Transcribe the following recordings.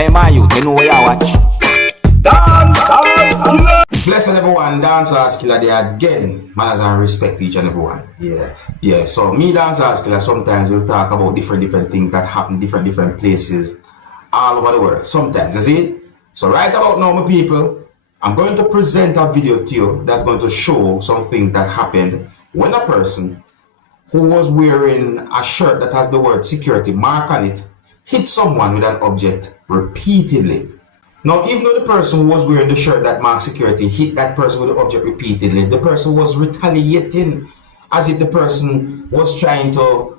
Hey man, you know where you watch. Dancehall skilla. Blessing everyone, Dancehall skilla there again. Manners and respect each and everyone. Yeah. So me, Dancehall skilla, sometimes we'll talk about different things that happen different places all over the world. Sometimes, you see? So right about now, my people, I'm going to present a video to you that's going to show some things that happened when a person who was wearing a shirt that has the word security mark on it hit someone with an object repeatedly. Now, even though the person who was wearing the shirt that marked security hit that person with the object repeatedly, the person was retaliating as if the person was trying to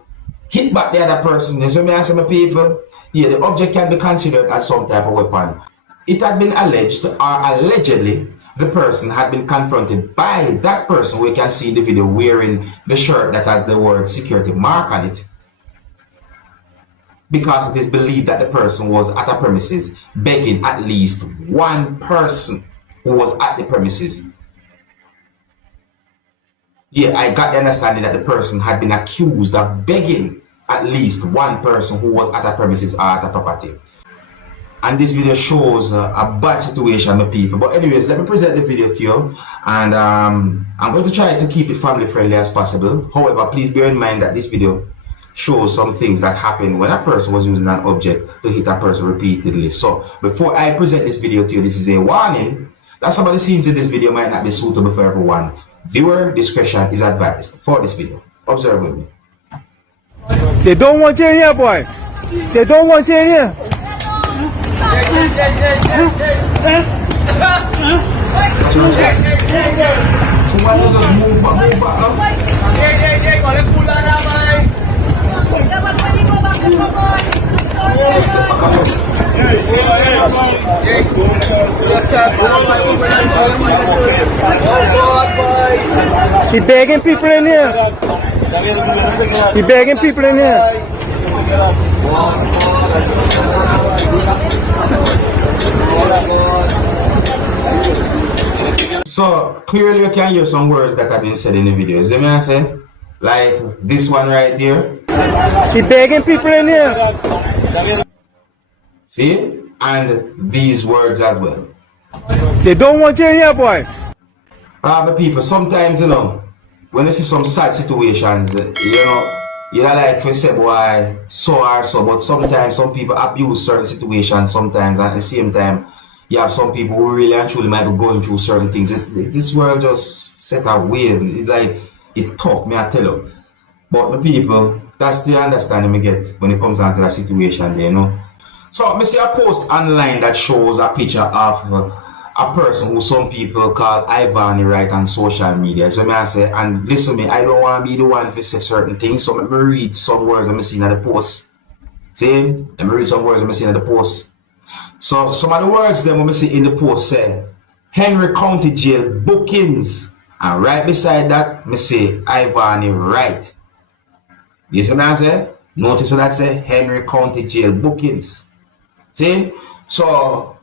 hit back the other person. You see me answer, my people? Yeah, the object can be considered as some type of weapon. It had been alleged, or allegedly, the person had been confronted by that person, we can see in the video, wearing the shirt that has the word security mark on it, because it is believed that the person was at a premises begging at least one person who was at the premises. Yeah, I got the understanding that the person had been accused of begging at least one person who was at a premises or at a property. And this video shows a bad situation with people. But anyways, let me present the video to you. And I'm going to try to keep it family friendly as possible. However, please bear in mind that this video shows some things that happen when a person was using an object to hit a person repeatedly. So before I present this video to you, this is a warning that some of the scenes in this video might not be suitable for everyone. Viewer discretion is advised for this video. Observe with me. They don't want you in here, boy. They don't want you in here. Somebody just move back. He begging people in here. He begging people in here. So clearly you can hear some words that have been said in the video. You see me I say? Like this one right here. He begging people in here. See? And these words as well. They don't want you in here, boy. But people, sometimes, you know, when you see some sad situations, you don't like to say, boy, so or so, but sometimes some people abuse certain situations sometimes, and at the same time, you have some people who really and truly might be going through certain things. This world just set a weird. It's like, it's tough, me I tell you. But the people, that's the understanding we get when it comes down to that situation there, you know. So, I see a post online that shows a picture of a person who some people call Ivany right on social media. So, I say, and listen to me, I don't want to be the one to say certain things. So, let me read some words I'm seeing at the post. See? Let me read some words I'm seeing at the post. So, some of the words that we see in the post say, Henry County Jail bookings. And right beside that, I say Ivany right. You see what I say? Notice what that say? Henry County Jail bookings. See? So,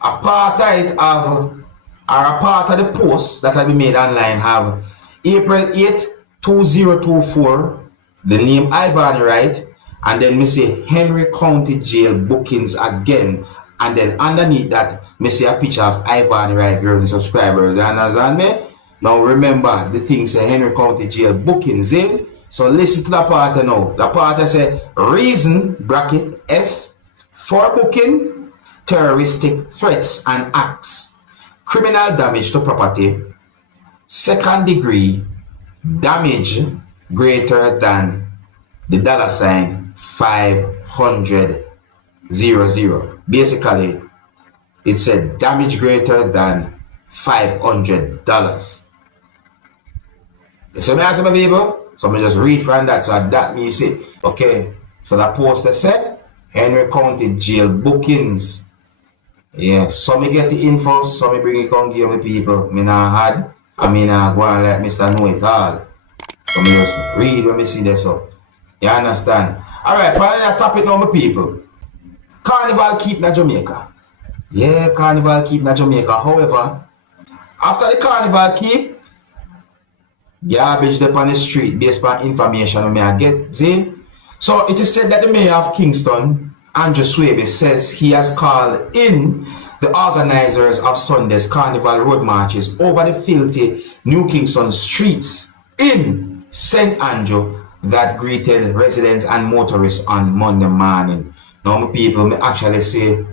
a part of the post that have been made online have April 8, 2024, the name Ivany right, and then me say Henry County Jail bookings again, and then underneath that, me see a picture of Ivany right, girls and subscribers. You understand me? Now remember, the thing say Henry County Jail bookings in. So listen to the part now. The part say reason bracket S for booking terroristic threats and acts, criminal damage to property, second degree damage greater than the $500. Basically, it said damage greater than $500. So me ask my people. So me just read from that. So that me see. Okay. So that poster said Henry County Jail bookings. Yeah. So me get the info. So me bring it on give me people. Me nah had. I mean go on like Mr. Know It All. So me just read when me see this up. You understand? Alright, finally I tap it on my people. Carnival keep na Jamaica. Yeah, Carnival keep na Jamaica. However, after the Carnival keep, garbage up on the street based on information I get. See? So it is said that the mayor of Kingston Andrew Swaby, says he has called in the organizers of Sunday's Carnival road marches over the filthy New Kingston streets in St. Andrew that greeted residents and motorists on Monday morning. Now, people may actually say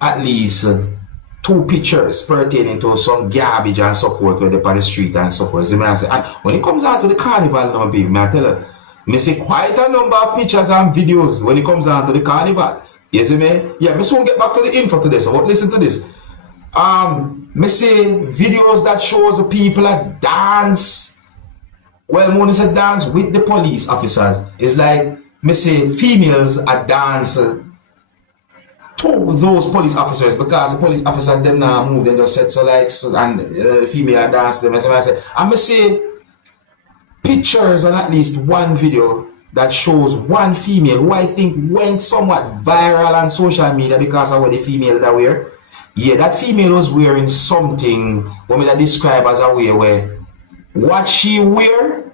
at least 2 pictures pertaining to some garbage and so forth where they're on the street and so forth. And when it comes out to the carnival now, people, may I tell you, me see quite a number of pictures and videos when it comes down to the carnival. You see me? Yeah, me soon get back to the info to this. But listen to this. Me see videos that shows the people that dance. Well, when it's a dance with the police officers, it's like me see females at dance to those police officers, because the police officers them now move, they just set so like so, and female at dance them. And me see pictures and at least one video that shows one female who I think went somewhat viral on social media because of what the female that wear. Yeah, that female was wearing something what me that describe as a way where what she wear,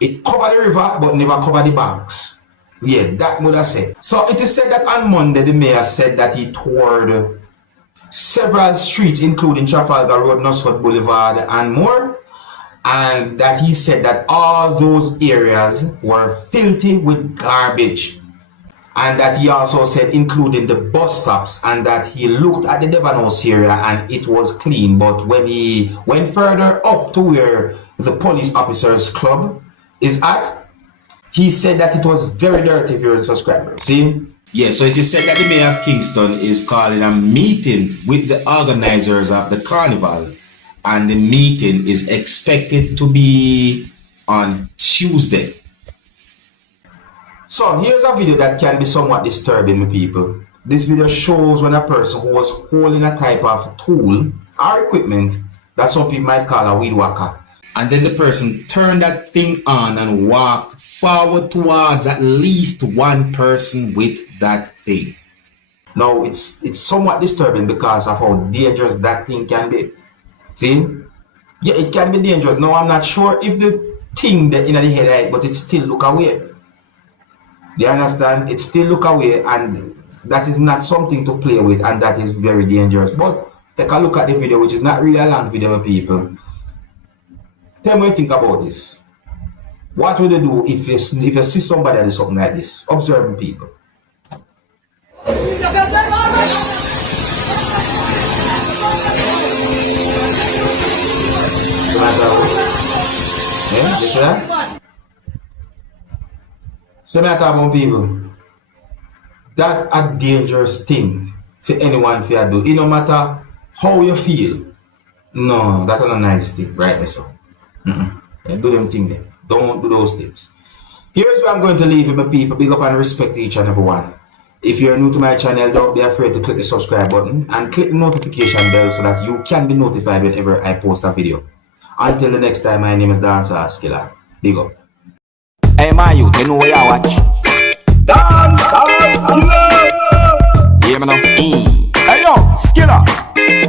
it cover the river but never cover the banks. Yeah, that would have said. So it is said that on Monday the mayor said that he toured several streets including Trafalgar Road, Nutsford Boulevard and more. And that he said that all those areas were filthy with garbage. And that he also said including the bus stops, and that he looked at the Devon House area and it was clean. But when he went further up to where the police officers club is at, he said that it was very dirty if you're a subscriber. See? Yeah, so it is said that the mayor of Kingston is calling a meeting with the organizers of the carnival. And the meeting is expected to be on Tuesday. So here's a video that can be somewhat disturbing to people. This video shows when a person who was holding a type of tool or equipment that some people might call a weed whacker. And then the person turned that thing on and walked forward towards at least one person with that thing. Now it's somewhat disturbing because of how dangerous that thing can be. See? Yeah, it can be dangerous. Now, I'm not sure if the thing that in the head, right, but it still look away. Do you understand? It still look away, and that is not something to play with, and that is very dangerous. But take a look at the video, which is not really a long video, people. Tell me what you think about this. What would you do if you see somebody do something like this? Observing people. So I talk about people. That's a dangerous thing for anyone to do. It no matter how you feel. No, that's not a nice thing, right? So, yeah, do them thing then. Don't do those things. Here's where I'm going to leave it, my people. Big up and respect to each and every one. If you're new to my channel, don't be afraid to click the subscribe button and click the notification bell so that you can be notified whenever I post a video. Until the next time, my name is Dancehall Skilla. Big up. Hey, my youth, you know where you watch? Dancehall Skilla! Yeah, man. Hey, yo, Skilla!